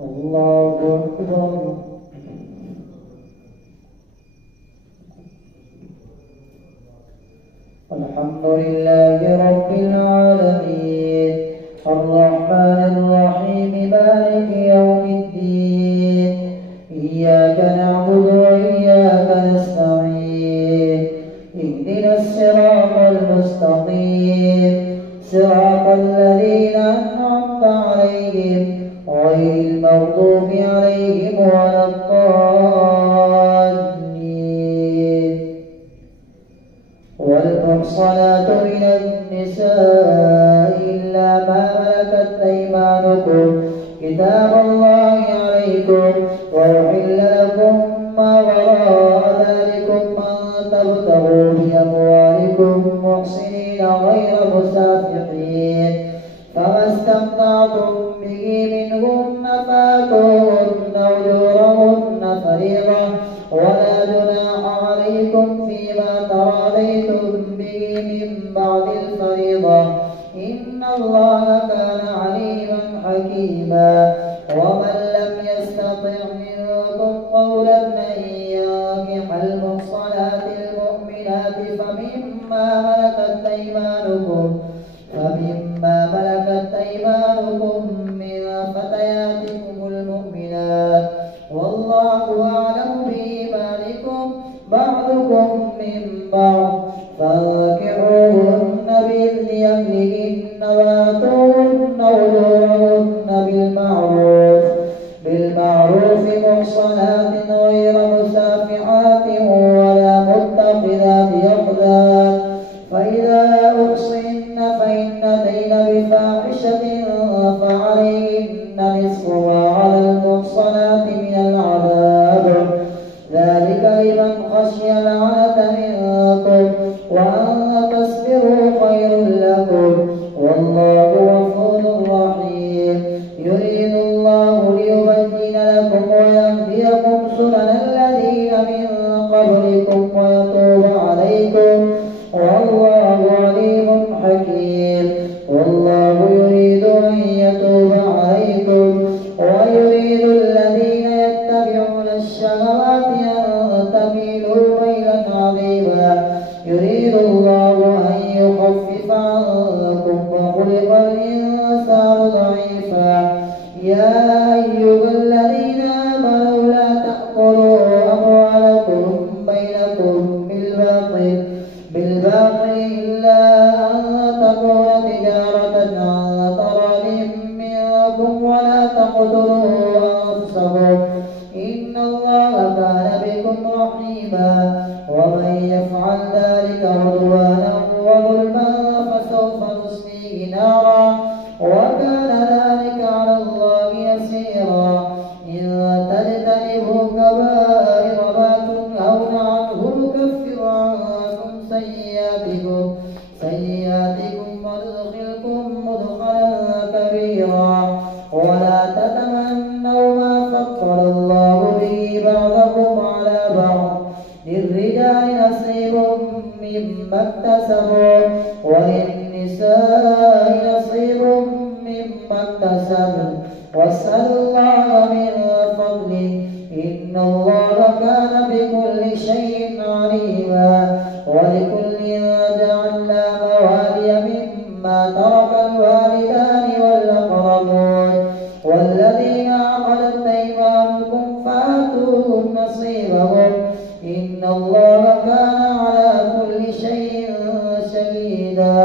الله أكبر. الحمد لله رب العالمين الرحمن الرحيم مالك يوم الدين إياك نعبد وإياك نستعين اهدنا الصراط المستقيم صراط الذين أنعمت عليهم غير المغضوب عليهم ولا الضالين. والمحصنات من النساء إلا ما ملكت أيمانكم كتاب الله عليكم وأحل لكم ما وراء ذلكم أن تبتغوا بأموالكم محصنين غير مسافحين فما استمتعتم به منهن فآتوهن أجورهن فريضة ولا جناح عليكم فيما تراضيتم به من بعد الفريضة إن الله كان عليما حكيما. ومن لم يستطع منكم قولا أن ينكح المحصنات المؤمنات فمما ملكت أيمانكم من فتياتكم المؤمنات والله أعلم بإيمانكم بعضكم من بعض فانكحوهن بإذن أهلهن وآتوهن أجورهن بالمعروف محصنات غير مسافحات ولا متخذات أخدان فإذا أحصن فإن أتين بفاحشة فعليهن نصف ما على المحصنات من العذاب ذلك لمن خشي العنة منكم وأن تصبروا خير لكم والله غفور رحيم. يريد الله ليبين لكم ويهديكم سنن الذين من قبلكم ويتوب عليكم والله عليم حكيم. والله يريد أن يتوب عليكم ويريد الذين يتبعون الشهوات أن تميلوا ميلا عظيما. يريد الله أن يخفف عنكم وخلق الإنسان ضعيفا. يا أيها الذين آمنوا لا تأكلوا أموالكم بينكم بالباطل إلا أن تكون تجارة عن تراض منكم ولا تقتلوا أنفسكم إن الله كان بكم رحيما. ومن يفعل ذلك عدوانا وظلما فسوف نصليه نارا وكان ذلك على الله يسيرا. إن تجتنبوا كبائر ما تنهون عنه نكفر عنكم سيئاتكم وندخلكم مدخلا كبيرا. ولا تتمنوا ما فضل الله به بعضكم على بعض للرجال نصيب مما اكتسبوا وللنساء نصيب مما اكتسبن واسألوا الله من فضله إن الله كان بكل شيء عليما. ولكل جعلنا موالي مما ترك الوالدان والأقربون والذين عقدت أيمانكم فآتوهم نصيبهم إن الله كان على كل شيء شهيدا.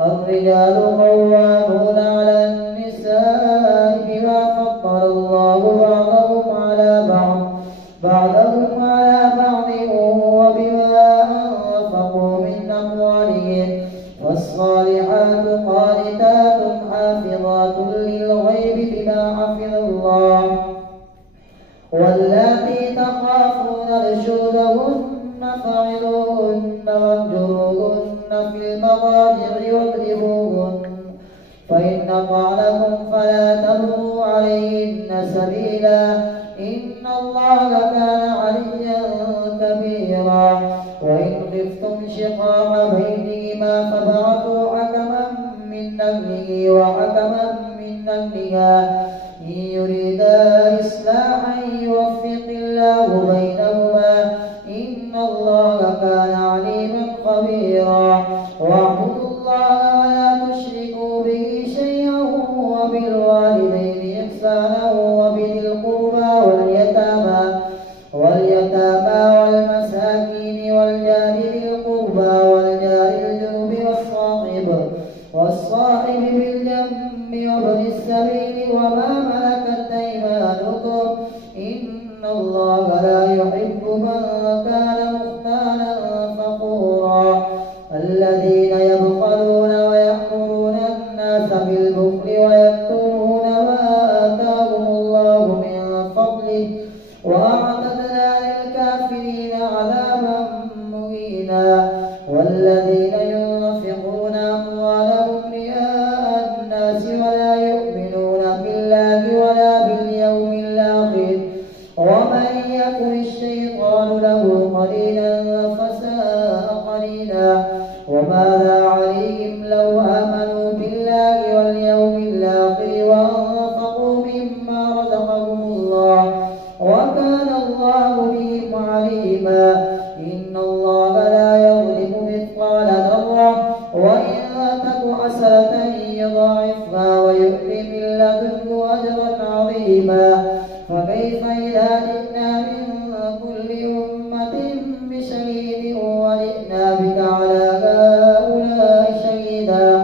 الرجال قوامون على النساء بما فضل الله بعضهم على بعض وبما أنفقوا من أموالهم والصالحات قانتات حافظات للغيب بما حفظ الله واللاتي تخافون نشوزهن فعظوهن واهجروهن في المضاجع واضربوهن فإن أطعنكم فلا تبغوا عليهن سبيلا إن الله كان عليا كبيرا. وإن خفتم شقاق بينهما فابعثوا حكما من أهله وحكما من أهلها إن يريدا وابن السبيل وما ملكت أيمانكم إن الله لا يحب من كان مختالا فخورا الذين يبخلون ويأمرون الناس بالبخل ويكتمون ما آتاهم الله من فضله وأعتدنا للكافرين عذابا مهينا والذين ينفقون أموالهم رئاء الناس ولا يؤمنون بالله ولا باليوم الآخر ومن يكن الشيطان له قرينا فساء قرينا وماذا عليهم لو آمنوا بالله واليوم الآخر وأنفقوا مما رزقهم الله وكان الله بهم عليما إن الله لا يظلم مثقال ذرة وإن تك حسنة يضاعفها ويؤت من لدنه أجرا عظيما فكيف إذا جئنا من كل أمة بشهيد وجئنا بك على هؤلاء شهيدا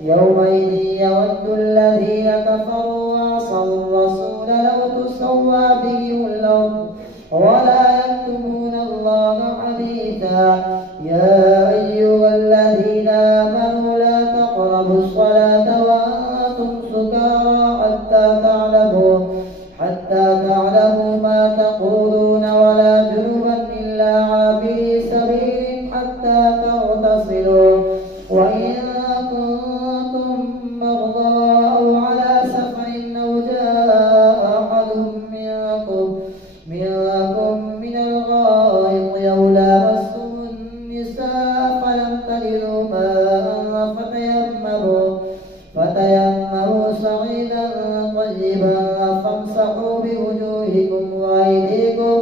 يومئذ يود الذين كفروا وعصوا الرسول لو تسوى بهم الأرض ولا يكتمون الله حديثا يا أيها الذين آمنوا لا تقربوا الصلاة وأنتم سكارى حتى تعلموا ما تقولون ولا جنبا إلا عابري سبيل حتى تغتسلوا وإن كنتم مرضى أو على سفر أو جاء أحد منكم من الغائط أو لامستم النساء فلم تجدوا ماء فتيمموا صعيدا طيبا فامسحوا بوجوهكم وأيديكم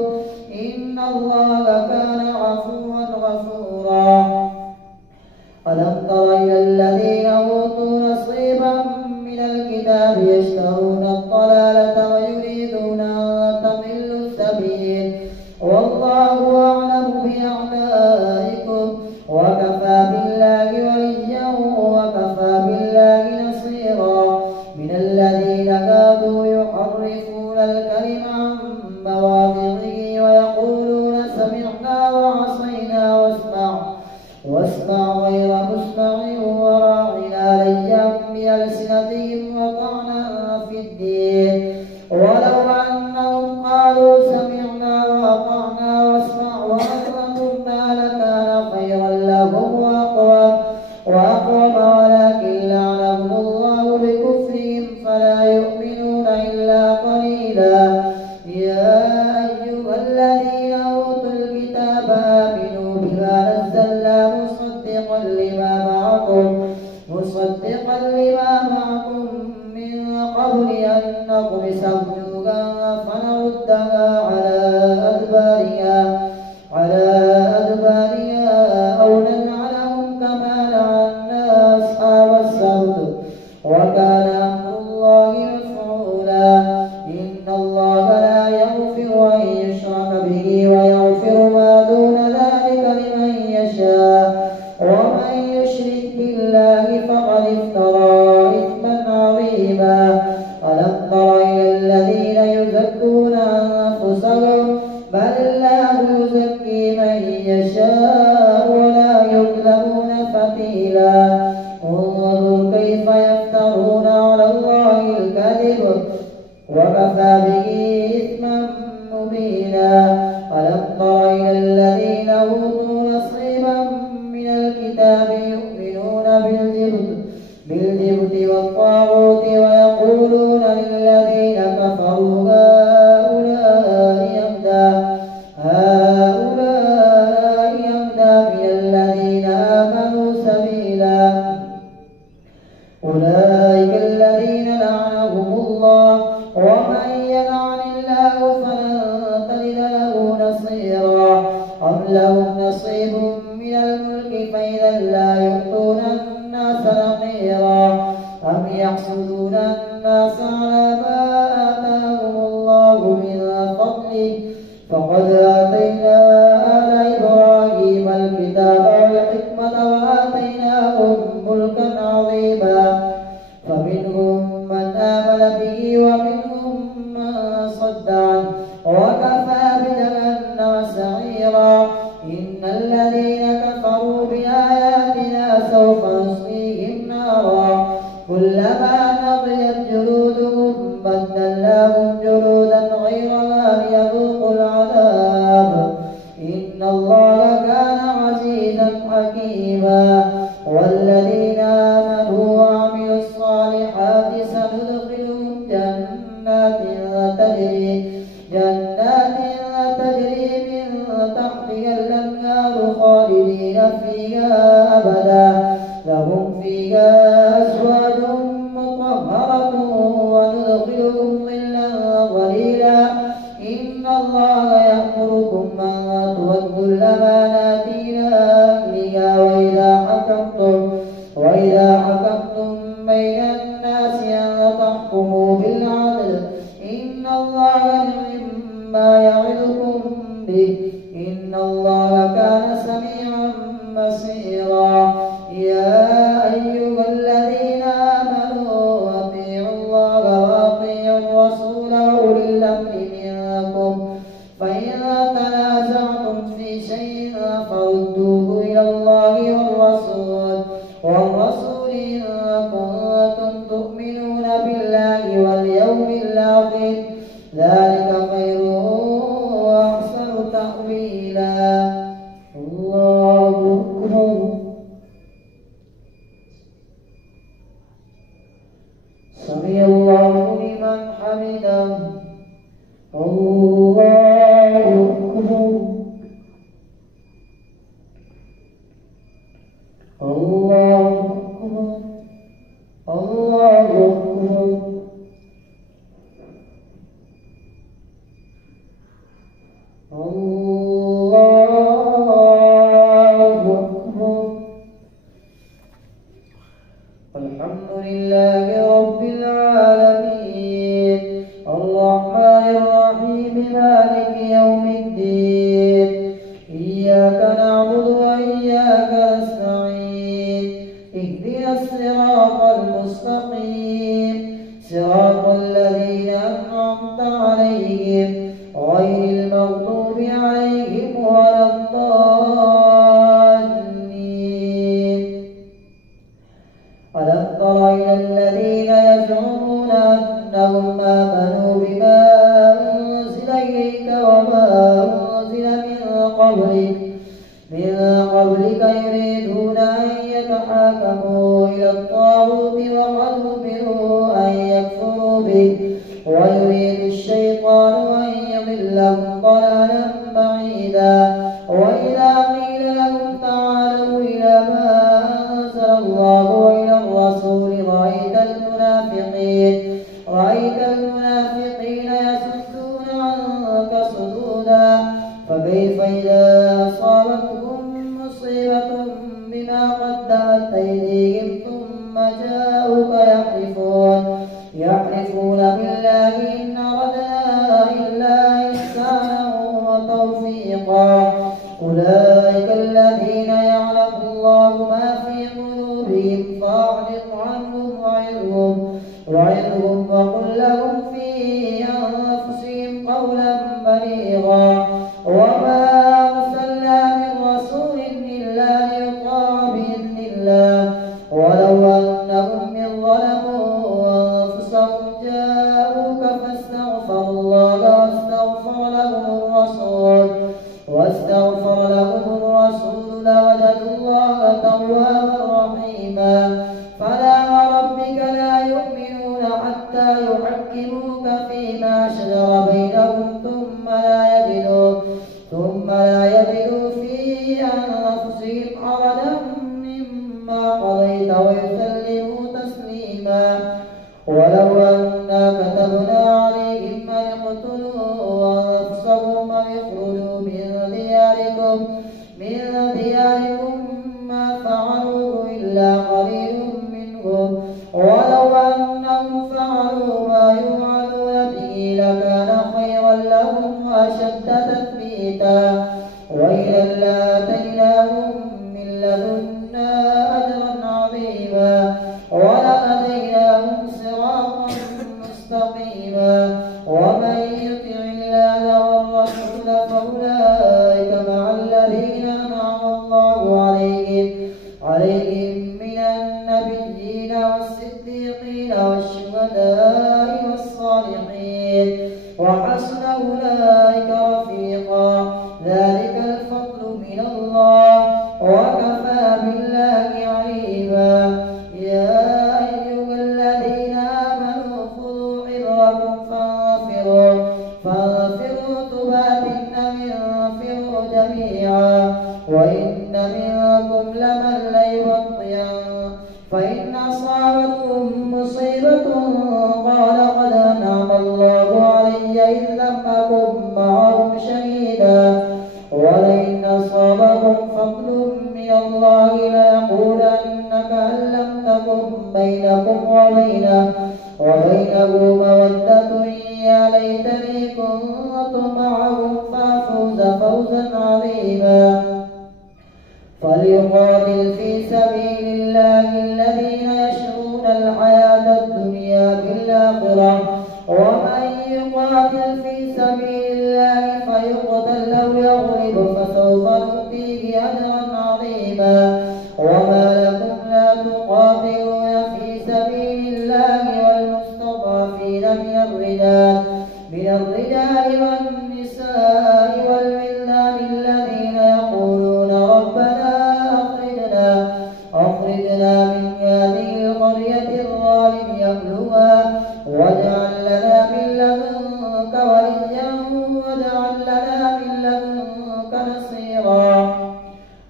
إن الله كان عفوا غفورا ألم تر إلى الذين أوتوا نصيبا من الكتاب يشترون الضلالة ويريدون أن تضلوا السبيل والله أعلم بأعدائكم وكفى بالله وليا وكفى بالله نصيرا من الذين كادوا يحرفون الكلم عن مواضعه ويقولون سمعنا وعصينا واسمع غير مسمع وراعنا ليا بألسنتهم وطعنا في الدين ولو أنهم قالوا سمعنا وأطعنا واسمع وأطعنا لكان خيرا لهم وأقوم ولكن لعنهم الله بكفرهم فلا يؤمنون إلا قليلا يا أيها الذين أوتوا الكتاب آمنوا بما نزلنا مصدقا لما معكم من قبل أن نطمس وجوها فنردها على أدبارها أو نلعنهم كما لعنا أصحاب السبت وكان أمر الله مفعولا إن الله لا يغفر أن يشرك به ويغفر ما دون ذلك لمن يشاء ومن يشرك بالله فقد افترى إثما عظيما ألم تر إلى الذين يزكون أنفسهم بل الله يزكي من يشاء ولا يظلمون فتيلا انظر كيف يفترون على الله الكذب وكفى به إثما مبينا ألم تر إلى الذين أوتوا نصيبا من الكتاب يؤمنون بالجبت والطاغوت ويقولون للذين كفروا هؤلاء يهدى من الذين آمنوا سبيلا أولئك الذين لعنهم الله ومن يلعن الله فلن تجد له نصيرا أم لهم نصيب من الملك فإذا لا يؤتون الناس نقيرا أم يحسدون الناس على ما آتاهم الله من فضله فقد آتينا آل إبراهيم الكتاب والحكمة وآتيناهم ملكا عظيما فمنهم آمن به ومنهم من صد عنه وكفى بجهنم سعيرا. إن الذين كفروا بآياتنا سوف نصليهم نارا كلما نضجت جلودهم بدلناهم جلودا غيرها ليذوقوا العذاب إن الله كان عزيزا حكيما. والذين آمنوا وعملوا الصالحات سندخلهم جنات تجري من تحتها الأنهار خالدين فيها أبدا لهم فيها أزواج مطهرة وندخلهم ظلا ظليلا. إن الله يأمركم أن تؤدوا الأمانات إلى أهلها وإذا حكمتم بين الناس أن تحكموا بالعدل إن الله نعم ما يعظكم به إن الله كان سميعا بصيرا. يا أيها الذين آمنوا أطيعوا الله وأطيعوا الرسول وأولي الأمر منكم فإن تنازعتم في شيء فردوه إلى الله والرسول إن كنتم تؤمنون بالله واليوم الآخر ذلك خير وأحسن تأويلا. الله أكبر. سمع الله لمن حمده. الله أكبر. الله أكبر. الله أكبر. الحمد لله رب العالمين الرحمن الرحيم مالك يوم الدين إياك نعبد وإياك نستعين اهدنا الصراط المستقيم صراط الذين أنعمت عليهم غير المغضوب عليهم ولا الضالين. ألم تر إلى الذين يزعمون أنهم آمنوا بما أنزل إليك وما أنزل من قبلك يريدون أن يتحاكموا إلى الطاغوت وقد أمروا أن يكفروا به ويريد الشيطان أن يضلهم ضلالا بعيدا. وإذا قيل لهم تعالوا إلى ما أنزل الله وإلى الرسول رأيت المنافقين يصدون عنك صدودا. فكيف إذا أصابتهم مصيبة بما قدمت أيديهم ثم جاءوك يحلفون بالله إن أردنا إلا إحسانا وتوفيقا. أولئك الذين يعلم الله ما في قلوبهم فأعرض عنهم وعظهم وقل لهم في أنفسهم قولا بليغا. وما أرسلنا من رسول إلا ليطاع بإذن الله ولو أنهم إذ ظلموا أنفسهم جاءوك فاستغفروا الله واستغفر لهم الرسول لوجدوا الله توابا رحيما. فلا وربك لا يؤمنون حتى يحكموك فيما شجر بينهم ثم لا يجدوا في أنفسهم حرجا مما قضيت ويسلموا تسليما. ولو أنا كتبنا عليهم أن اقتلوا أنفسكم أن اخرجوا من دياركم ما فعلوا إلا قليل منهم ولو أنهم فعلوا ما يوعظون به لكان خيرا لهم وأشد تثبيتا. وإذا لآتيناهم من لدنا أجرا عظيما ولهديناهم صراطا وحسن أولئك رفيقا. ذلك الفضل من الله وكفى بالله عليما. يا أيها الذين آمنوا خذوا حذركم فانفروا ثبات انفروا جميعا وإن منكم لمن ليبطئن فإن أصابتكم مصيبة قال قد أنعم الله علي إذ لم أكن معهم شهيدا ولئن أصابكم فضل من الله ليقولن كأن لم تكن بينكم وبينه مودة يا ليتني كنت معهم فأفوز فوزا عظيما. فليقاتل في سبيل الله الذين يشرون الحياة الدنيا بالآخرة ومن يقاتل في سبيل الله فيقتل أو يغلب فسوف نؤتيه أجرا عظيما. وما لكم لا تقاتلون في سبيل الله والمستضعفين من الرجال والنساء والولدان الذين يقولون ربنا أخرجنا من هذه القرية الظالم أهلها واجعل لنا من لدنك وليا واجعل لنا من لدنك نصيرا.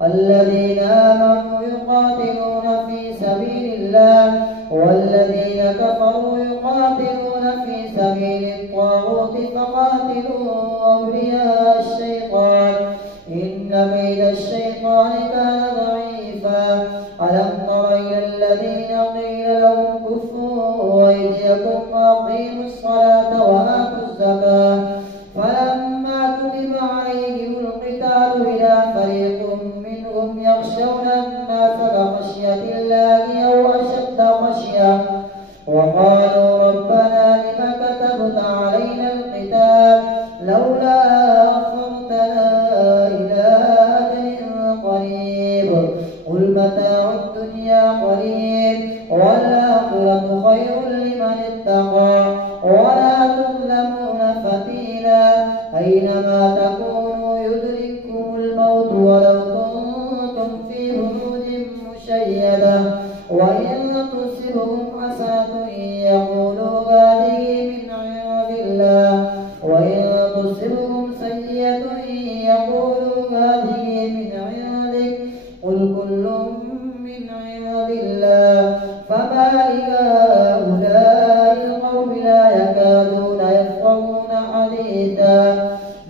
الذين آمنوا يقاتلون في سبيل الله والذين كفروا يقاتلون في سبيل الطاغوت فقاتلوا أولياء الشيطان إن كيد الشيطان كان ضعيفا. ألم تر إلى الذين قيل لهم كفوا أيديكم وأقيموا الصلاة وآتوا الزكاة فلما كتب عليهم القتال إذا فريق منهم يخشون الناس كخشية الله أو أشد خشية وقالوا ربنا لم كتبت علينا القتال لولا أخرتنا إلى أجل قريب قل متاع الدنيا قليل والآخرة خير لمن اتقى ولا تظلمون فتيلا. أينما تكونوا يدرككم الموت ولو كنتم في بروج مشيدة وإن تصبهم حسنة يقولوا هذه من عند الله وإن تصبهم سيئة يقولوا هذه من عندك قل كل من عند الله فما لهؤلاء القوم لا يكادون يفقهون حديثا.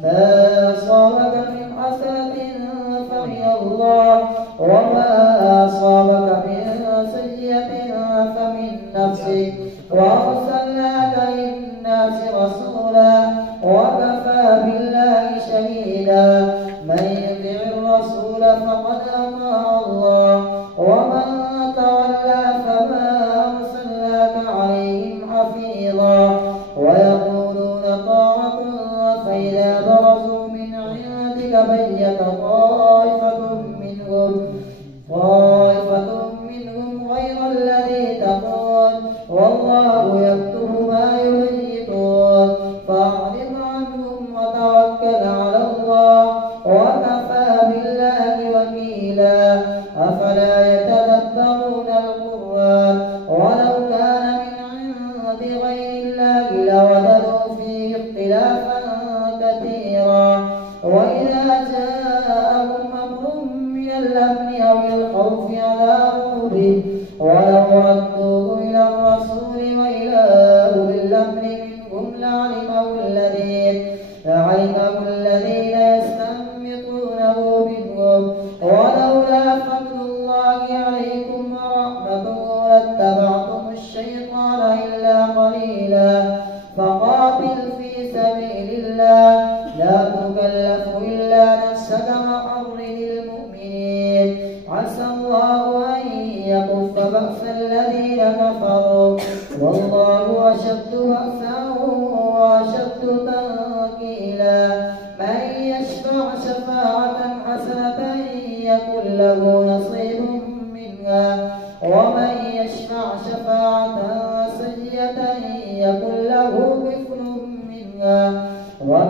ما أصابك من حسنة فمن الله وما أصابك من سيئة فمن نفسك وأرسلناك للناس رسولا وكفى بالله شهيدا. من يطع الرسول فقد أطاع الله ومن تولى فما أرسلناك عليهم حفيظا. ويقولون طاعة فإذا برزوا من عندك بيت طائفة منهم غير الذي تقول والله يكتب ما يبيتون فأعرض عنهم وتوكل على الله وكفى بالله وكيلا. أفلا يتدبرون القرآن ولو كان من عند غير الله لوجدوا فيه اختلافا كثيرا. وإذا جاءهم أمر من الأمن أو الخوف أذاعوا به ولو ردوه إلى الرسول وإلى أولي الأمر منهم لعلمه الذين يستنبطونه منهم ولولا فضل الله عليكم ورحمته لاتبعتم الشيطان إلا قليلا. فقاتل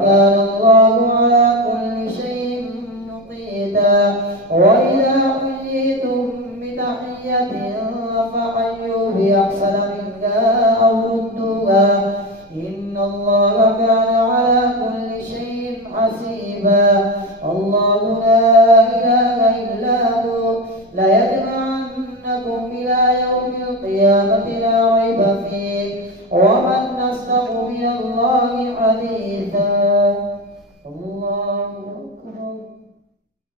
وكان الله على كل شيء مقيتا. وإذا حييتم بتحية فحيوا بأحسن منها أو ردوها إن الله كان على كل شيء حسيبا. الله لا إله إلا هو ليجمعنكم إلى يوم القيامة لا ريب فيه ومن أصدق من الله حديثا.